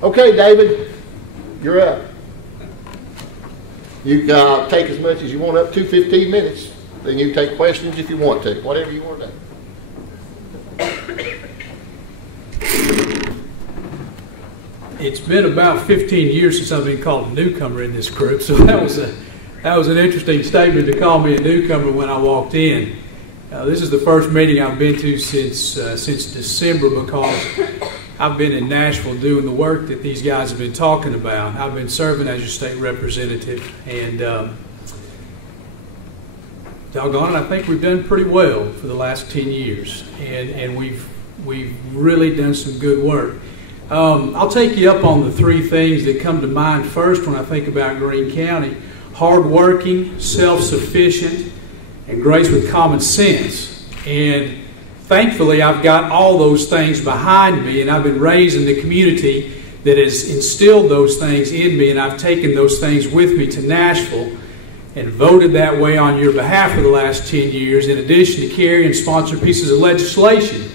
Okay, David, you're up. You can take as much as you want, up to 15 minutes. Then you take questions if you want to, whatever you want to do. It's been about 15 years since I've been called a newcomer in this group, so that was an interesting statement to call me a newcomer when I walked in. This is the first meeting I've been to since December, because I've been in Nashville doing the work that these guys have been talking about. I've been serving as your state representative, and doggone it, I think we've done pretty well for the last 10 years, and we've really done some good work. I'll take you up on the three things that come to mind first when I think about Greene County: hardworking, self-sufficient, and grace with common sense. And thankfully, I've got all those things behind me, and I've been raised in the community that has instilled those things in me, and I've taken those things with me to Nashville and voted that way on your behalf for the last 10 years, in addition to carry and sponsor pieces of legislation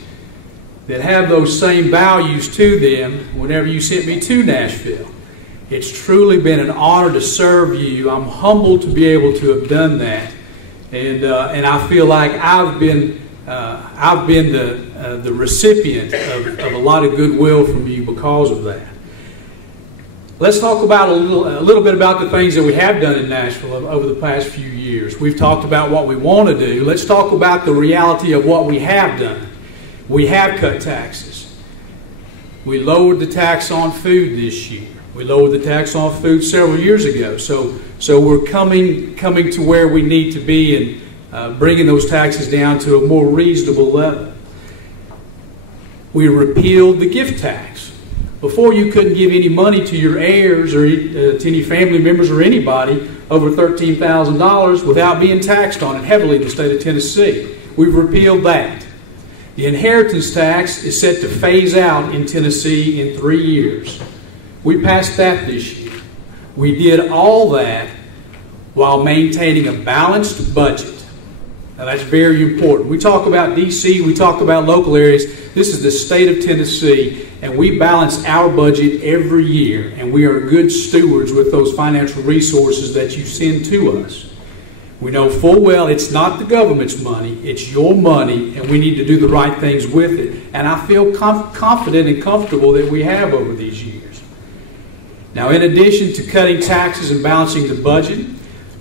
that have those same values to them whenever you sent me to Nashville. It's truly been an honor to serve you. I'm humbled to be able to have done that, and I feel like I've been the recipient of a lot of goodwill from you because of that. Let's talk about a little bit about the things that we have done in Nashville over the past few years. We've talked about what we want to do. Let's talk about the reality of what we have done. We have cut taxes. We lowered the tax on food this year. We lowered the tax on food several years ago. So we're coming to where we need to be, and bringing those taxes down to a more reasonable level. We repealed the gift tax. Before, you couldn't give any money to your heirs or to any family members or anybody over $13,000 without being taxed on it heavily in the state of Tennessee. We've repealed that. The inheritance tax is set to phase out in Tennessee in 3 years. We passed that this year. We did all that while maintaining a balanced budget. Now, that's very important. We talk about D.C., we talk about local areas. This is the state of Tennessee, and we balance our budget every year, and we are good stewards with those financial resources that you send to us. We know full well it's not the government's money, it's your money, and we need to do the right things with it. And I feel confident and comfortable that we have over these years. Now, in addition to cutting taxes and balancing the budget,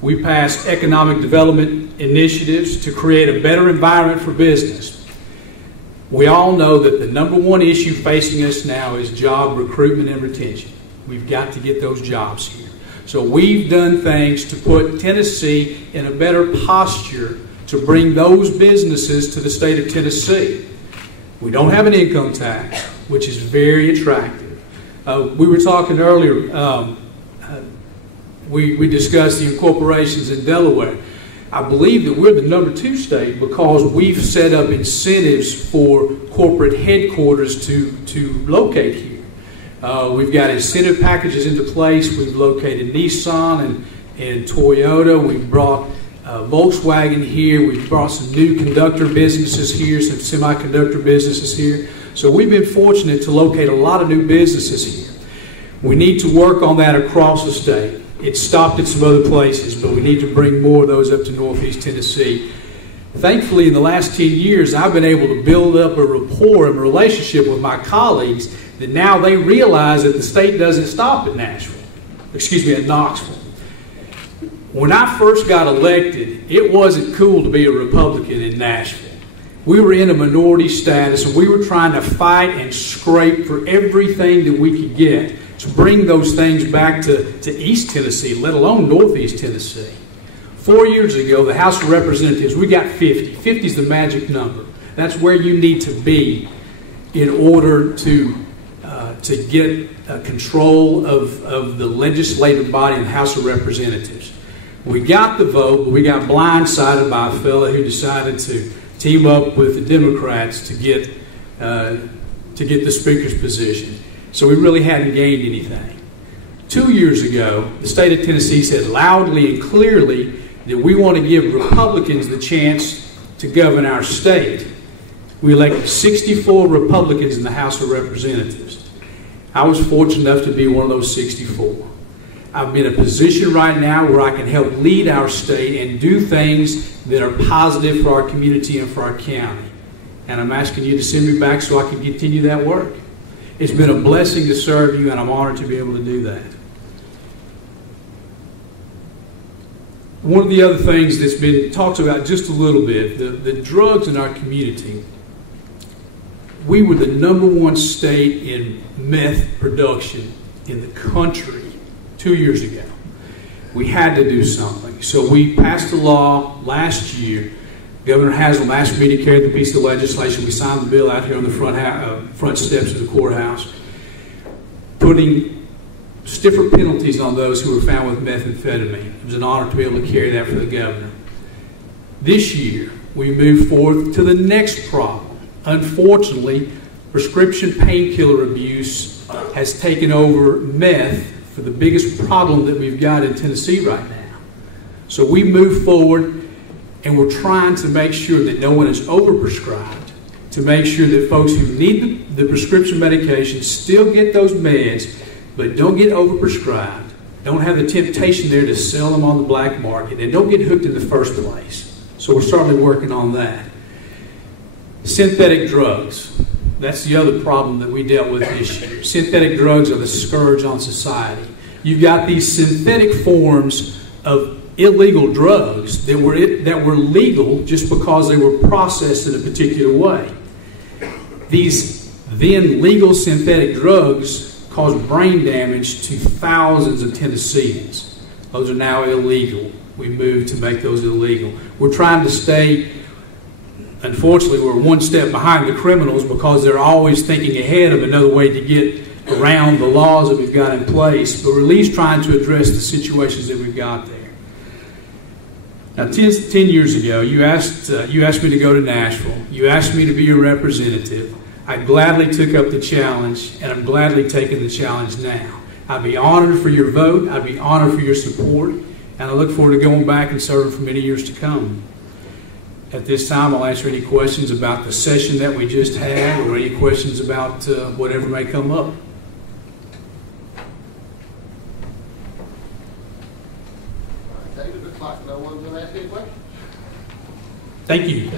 we passed economic development initiatives to create a better environment for business. We all know that the #1 issue facing us now is job recruitment and retention. We've got to get those jobs here. So we've done things to put Tennessee in a better posture to bring those businesses to the state of Tennessee. We don't have an income tax, which is very attractive. We were talking earlier, we discussed the incorporations in Delaware. I believe that we're the #2 state because we've set up incentives for corporate headquarters to locate here. We've got incentive packages into place. We've located Nissan and Toyota. We've brought Volkswagen here. We've brought some new conductor businesses here, some semiconductor businesses here. So we've been fortunate to locate a lot of new businesses here. We need to work on that across the state. It's stopped at some other places, but we need to bring more of those up to Northeast Tennessee. Thankfully, in the last 10 years, I've been able to build up a rapport and a relationship with my colleagues that now they realize that the state doesn't stop at at Knoxville. When I first got elected, it wasn't cool to be a Republican in Nashville. We were in a minority status, and we were trying to fight and scrape for everything that we could get to bring those things back to East Tennessee, let alone Northeast Tennessee. 4 years ago, the House of Representatives, we got 50. 50 is the magic number. That's where you need to be in order to get control of the legislative body in the House of Representatives. We got the vote, but we got blindsided by a fellow who decided to team up with the Democrats to get the Speaker's position. So we really hadn't gained anything. 2 years ago, the state of Tennessee said loudly and clearly that we want to give Republicans the chance to govern our state. We elected 64 Republicans in the House of Representatives. I was fortunate enough to be one of those 64. I'm in a position right now where I can help lead our state and do things that are positive for our community and for our county. And I'm asking you to send me back so I can continue that work. It's been a blessing to serve you, and I'm honored to be able to do that. One of the other things that's been talked about just a little bit, the drugs in our community. We were the #1 state in meth production in the country 2 years ago. We had to do something. So we passed a law last year. Governor Haslam asked me to carry the piece of legislation. We signed the bill out here on the front steps of the courthouse, putting stiffer penalties on those who were found with methamphetamine. It was an honor to be able to carry that for the governor. This year, we moved forward to the next problem. Unfortunately, prescription painkiller abuse has taken over meth for the biggest problem that we've got in Tennessee right now. So we move forward, and we're trying to make sure that no one is overprescribed, to make sure that folks who need the prescription medication still get those meds, but don't get overprescribed, don't have the temptation there to sell them on the black market, and don't get hooked in the first place. So we're certainly working on that. Synthetic drugs. That's the other problem that we dealt with this year. Synthetic drugs are the scourge on society. You've got these synthetic forms of illegal drugs that were legal just because they were processed in a particular way. These then legal synthetic drugs cause brain damage to thousands of Tennesseans. Those are now illegal. We moved to make those illegal. We're trying to stay, unfortunately, we're one step behind the criminals because they're always thinking ahead of another way to get around the laws that we've got in place, but we're at least trying to address the situations that we've got there. Now, 10 years ago, you asked me to go to Nashville. You asked me to be your representative. I gladly took up the challenge, and I'm gladly taking the challenge now. I'd be honored for your vote. I'd be honored for your support, and I look forward to going back and serving for many years to come. At this time, I'll answer any questions about the session that we just had or any questions about whatever may come up. David, looks like no one's going to ask any questions. Thank you.